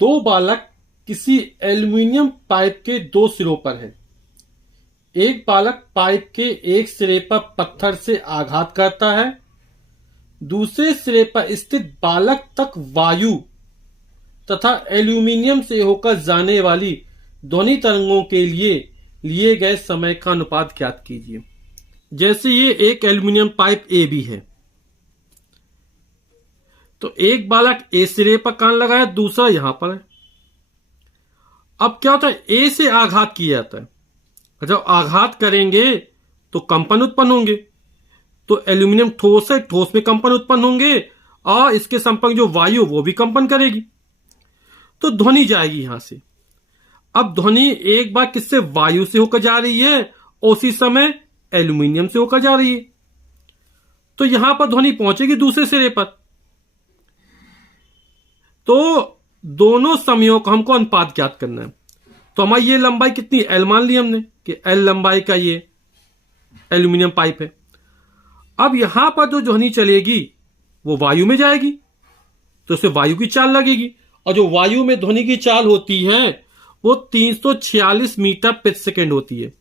दो बालक किसी एल्युमिनियम पाइप के दो सिरों पर है। एक बालक पाइप के एक सिरे पर पत्थर से आघात करता है। दूसरे सिरे पर स्थित बालक तक वायु तथा एल्यूमीनियम से होकर जाने वाली ध्वनि तरंगों के लिए गए समय का अनुपात ज्ञात कीजिए। जैसे ये एक एल्यूमीनियम पाइप ए बी है, तो एक बालक ए सिरे पर कान लगाया, दूसरा यहां पर है। अब क्या होता है, ए से आघात किया जाता है। जब आघात करेंगे तो कंपन उत्पन्न होंगे, तो एल्यूमिनियम ठोस है, ठोस में कंपन उत्पन्न होंगे और इसके संपर्क जो वायु वो भी कंपन करेगी, तो ध्वनि जाएगी यहां से। अब ध्वनि एक बार किससे, वायु से होकर जा रही है, उसी समय एल्यूमिनियम से होकर जा रही है, तो यहां पर ध्वनि पहुंचेगी दूसरे सिरे पर। तो दोनों समयों का हमको अनुपात ज्ञात करना है। तो हमारी ये लंबाई कितनी, एल मान ली हमने कि एल लंबाई का ये एल्यूमिनियम पाइप है। अब यहां पर जो ध्वनि चलेगी वो वायु में जाएगी, तो उसे वायु की चाल लगेगी, और जो वायु में ध्वनि की चाल होती है वो 346 मीटर प्रति सेकेंड होती है,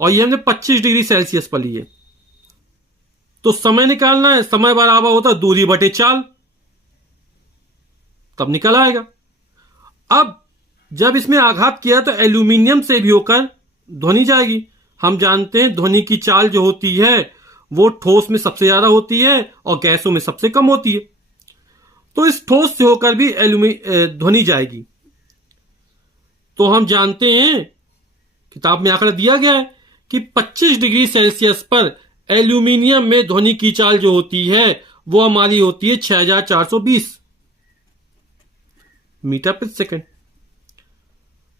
और ये हमने 25 डिग्री सेल्सियस पर लिए। तो समय निकालना है, समय बराबर होता है दूरी बटे चाल, तब निकल आएगा। अब जब इसमें आघात किया तो एल्यूमिनियम से भी होकर ध्वनि जाएगी। हम जानते हैं ध्वनि की चाल जो होती है वो ठोस में सबसे ज्यादा होती है और गैसों में सबसे कम होती है, तो इस ठोस से होकर भी ध्वनि जाएगी। तो हम जानते हैं, किताब में आंकड़ा दिया गया है कि 25 डिग्री सेल्सियस पर एल्यूमिनियम में ध्वनि की चाल जो होती है वो हमारी होती है 6420 मीटर प्रति सेकंड।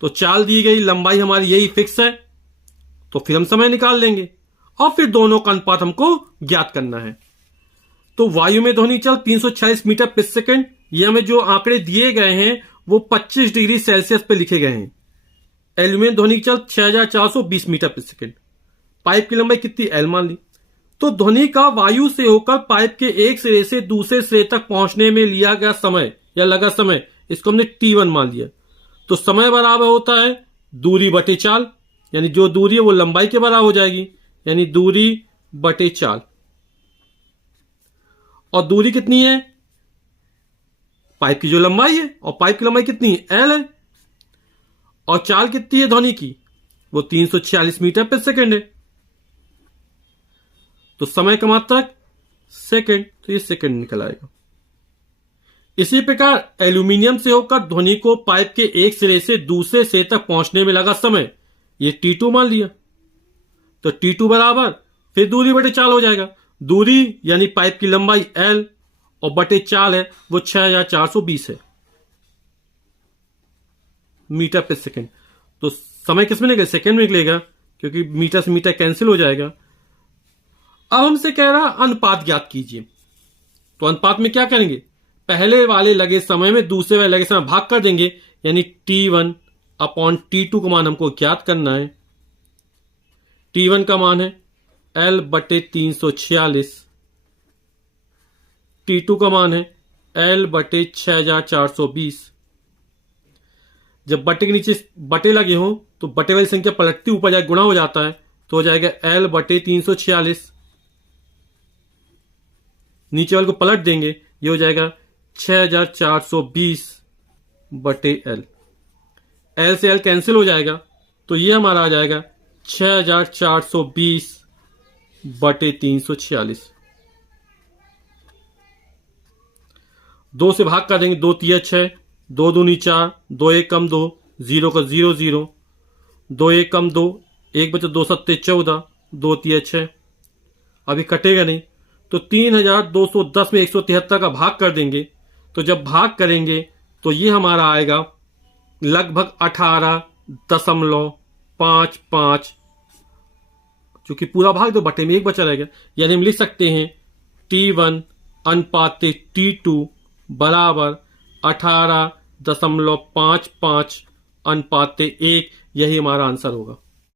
तो चाल दी गई, लंबाई हमारी यही फिक्स है, तो फिर हम समय निकाल लेंगे और फिर दोनों का अनुपात हमको ज्ञात करना है। तो वायु में ध्वनि चाल 346 मीटर प्रति सेकंड, ये हमें जो आंकड़े दिए गए हैं वो 25 डिग्री सेल्सियस पे लिखे गए हैं। एल्यूमिनियम ध्वनि चाल 6420 मीटर प्रति सेकंड। पाइप की लंबाई कितनी, एल मान ली। तो ध्वनि का वायु से होकर पाइप के एक सिरे से दूसरे सिरे तक पहुंचने में लिया गया समय या लगा समय, इसको हमने T1 मान लिया। तो समय बराबर होता है दूरी बटे चाल, यानी जो दूरी है वो लंबाई के बराबर हो जाएगी, यानी दूरी बटे चाल। और दूरी कितनी है, पाइप की जो लंबाई है, और पाइप की लंबाई कितनी है, एल है, और चाल कितनी है ध्वनि की, वो 346 मीटर प्रति सेकंड है। तो समय का मात्रक सेकंड, तो ये सेकंड निकल आएगा। इसी प्रकार एल्यूमिनियम से होकर ध्वनि को पाइप के एक सिरे से दूसरे सिरे तक पहुंचने में लगा समय, ये T2 मान लिया। तो T2 बराबर फिर दूरी बटे चाल हो जाएगा। दूरी यानी पाइप की लंबाई L और बटे चाल है वो 6420 है मीटर प्रति सेकंड। तो समय किस में निकलेगा, सेकंड में निकलेगा, क्योंकि मीटर से मीटर कैंसिल हो जाएगा। अब हमसे कह रहा अनुपात ज्ञात कीजिए। तो अनुपात में क्या करेंगे, पहले वाले लगे समय में दूसरे वाले लगे समय भाग कर देंगे, यानी T1 अपॉन T2 का मान हमको ज्ञात करना है। T1 का मान है L बटे 346, T2 का मान है L बटे 6420। जब बटे के नीचे बटे लगे हो तो बटे वाली संख्या पलटती ऊपर जाए गुणा हो जाता है, तो हो जाएगा L बटे 346, नीचे वाले को पलट देंगे, ये हो जाएगा 6420 बटे L। L से L कैंसिल हो जाएगा, तो ये हमारा आ जाएगा 6420 बटे 346। 2 से भाग कर देंगे, 2 तिया 6, 2 दूनी 4, 2 1 कम 2, 0 का 0 0, 2 1 कम 2, 1 बचा 2 सत्ते 14, 2 तिया 6। अभी कटेगा नहीं, तो 3210 में 173 का भाग कर देंगे। तो जब भाग करेंगे तो ये हमारा आएगा लगभग 18.55, चूंकि पूरा भाग दो बटे में 1 बचा रहेगा, यानी हम लिख सकते हैं T1 अनुपात T2 बराबर 18.55 अनुपात 1। यही हमारा आंसर होगा।